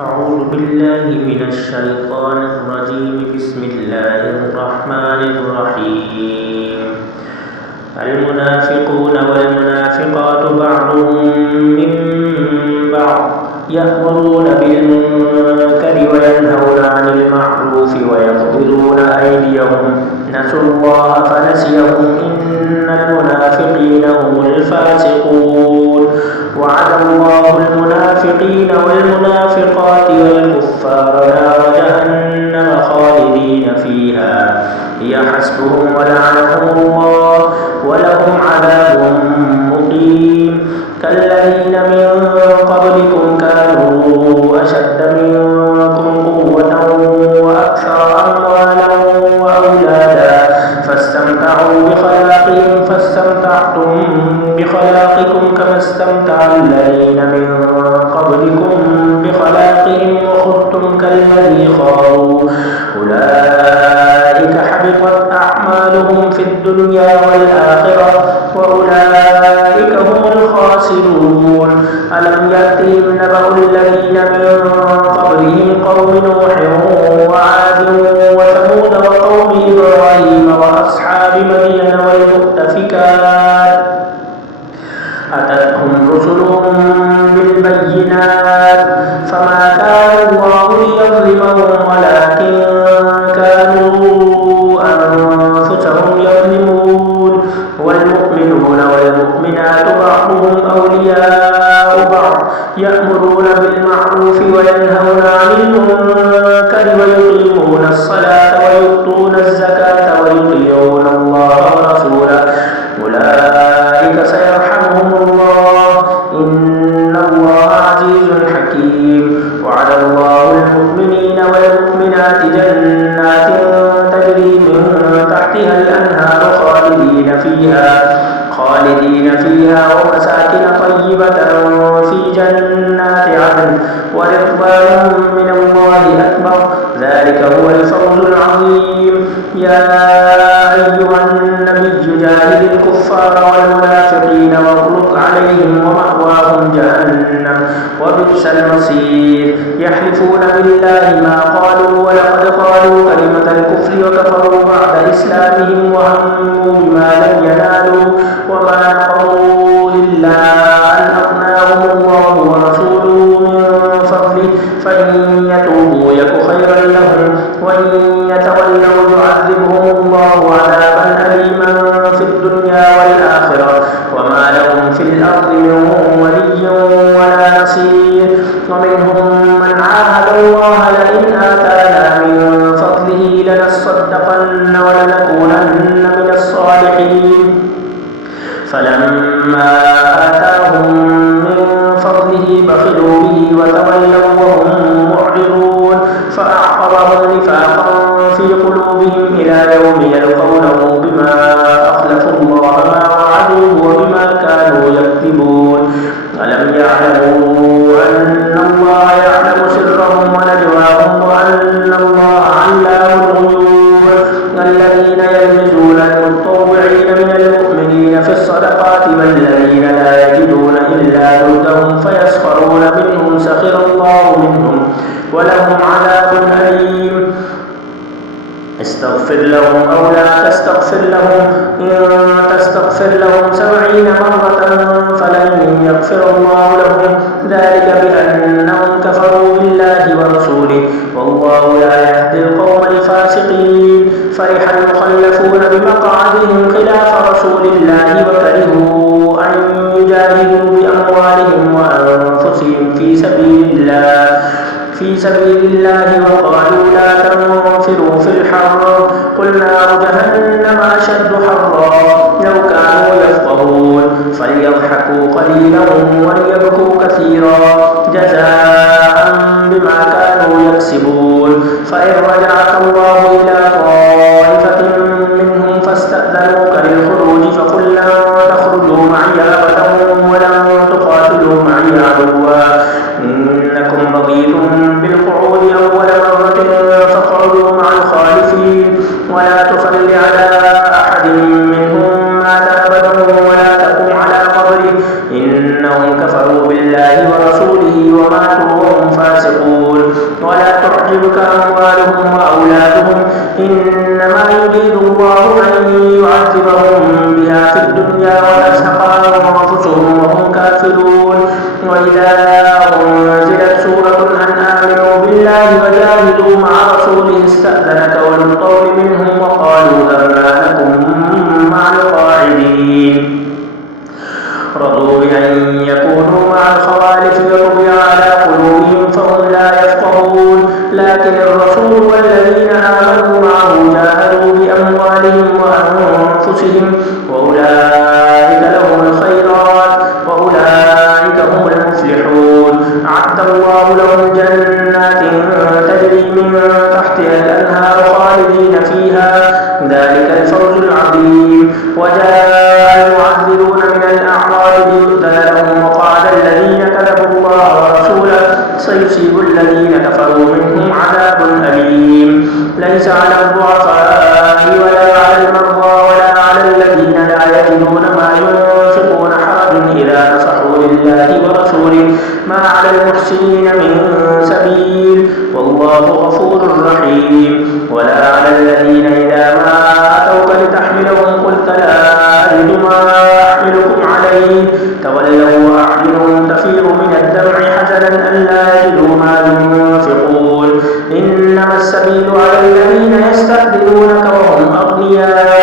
أعوذ بالله من الشيطان الرجيم. بسم الله الرحمن الرحيم. المنافقون والمنافقات بعضهم من بعض يأمرون بالمنكر وينهون عن المعروف ويقبضون أيديهم نسوا الله فنسيهم إن المنافقين هم الفاسقون. وعد الله المنافقين والمنافقات والكفار نار جهنم خالدين فيها هي حسبهم ولعنهم الله ولهم عذاب مقيم. كالذين من قبلكم كانوا أشد منكم قوة وأكثر أموالا وأولادا فاستمتعوا بخلاقهم فاستمتعتم بخلاقكم كما استمتع الذين من قبلكم بخلاقهم وخذتم كالذي خاضوا أولئك حبطت أعمالهم في الدنيا والآخرة وأولئك هم الخاسرون. ألم يأتهم نبأ الذين من قبلهم قوم نوح وعاد وثمود وقوم إبراهيم وأصحاب مدين والمؤتفكات أتتهم رسلهم بالبينات فما كان الله ليظلمهم ولكن كانوا أنفسهم يظلمون. والمؤمنون والمؤمنات بعضهم أولياء بعض يأمرون بالمعروف وينهون عن المنكر ويقيمون الصلاة ويؤتون الزكاة ويطيعون الله ورسوله أولئك سيرحمهم الله إن الله عزيز حكيم. وعد الله المؤمنين والمؤمنات جنات تجري من تحتها الأنهار خالدين فيها ومساكن طيبة في جنات عدن ورضوان من الله أكبر ذلك هو الفوز العظيم. يا أيها النبي جاهد الكفار والمنافقين واغلظ عليهم ومأواهم جهنم وبئس المصير. يحلفون بالله ما قالوا ولقد قالوا كلمة الكفر وكفروا بعد إسلامهم وهموا بما لم ينالوا وما نقموا إلا أن أغناهم الله ورسوله من فضله فإن يتوبوا يك خيرا لهم وإن يتولوا يعذبهم الله عذابا أليما في الدنيا والآخرة وما لهم في الأرض من ولي ولا نصير. ومنهم من عاهد الله لئن آتانا من فضله لنصدقن ولنكونن من الصالحين فلما آتاهم من فضله بخلوا به وتولوا وهم معرضون فأعقبهم نفاقا في قلوبهم إلى يوم يلقونه بما أخلفوا الله ما وعدوه وبما كانوا يكذبون. ألم يعلموا أن الله يعلم سرهم ونجواهم وأن الله علام الغيوب. الذين يلمزون المتطوعين من المؤمنين في الصدقات والذين لا يجدون إلا جهدهم فيسخرون منهم سخر الله منهم ولهم عذاب أليم. استغفر لهم أو لا تستغفر لهم إن تستغفر لهم 70 مرة فلن يغفر الله لهم ذلك بأنهم كفروا بالله ورسوله والله لا يهدي القوم الفاسقين. فرح المخلفون بمقعدهم خلاف رسول الله وكرهوا أن يجاهدوا بأموالهم وأنفسهم في سبيل الله وقالوا لا تنفروا في الحر قل نار جهنم أشد حرا لو كانوا يفقهون فليضحكوا قليلا وليبكوا كثيرا جزاء بما كانوا يكسبون. فإن رجعك الله إلى طائفة منهم فاستأذنوك للخروج فقل لن تخرجوا معي أبدا ولن تقاتلوا معي عدوا إنكم رضيتم بالقعود أول مرة فاقعدوا مع الخالفين ولا تصل على أحد منهم مات أبدا ولا تقم على قبره إنهم كفروا بالله ورسوله وماتوا وهم فاسقون. تعجبك أموالهم وأولادهم إنما يريد الله أن يعذبهم بها في الدنيا وتزهق أنفسهم وهم كافرون. وإذا أنزلت سورة أن آمنوا بالله وجاهدوا مع رسوله استأذنك أولو الطول منهم وقالوا ذرنا لكم مع القاعدين. رضوا بأن يكونوا مع الخوالف وطبع على قلوبهم فهم لا يفقهون. لكن الرسول والذين آمنوا معه جاهدوا بأموالهم وأنفسهم وأولئك لهم الخيرات وأولئك هم المفلحون. أعد الله لهم جنات تجري من تحتها الأنهار خالدين فيها ذلك الفوز العظيم. وجاء المعذرون من الأعراب ليؤذن لهم وقال الذين كذبوا الله ورسوله سيصيب الذين كفروا منهم عذاب أليم. ليس على الضعفاء ولا على المرضى ولا على الذين لا يجدون ما ينفقون حرج إذا نصحوا لله ورسوله ما على المحسنين من سبيل والله غفور رحيم. ولا على الذين إذا ما أتوك لتحملهم قلت لا أجد ما أحملكم عليه تولوا وأعينهم تفيض من الدمع حزنا ألا يجدوا ما ينفقون. إنما السبيل على الذين يستأذنونك وهم أغنياء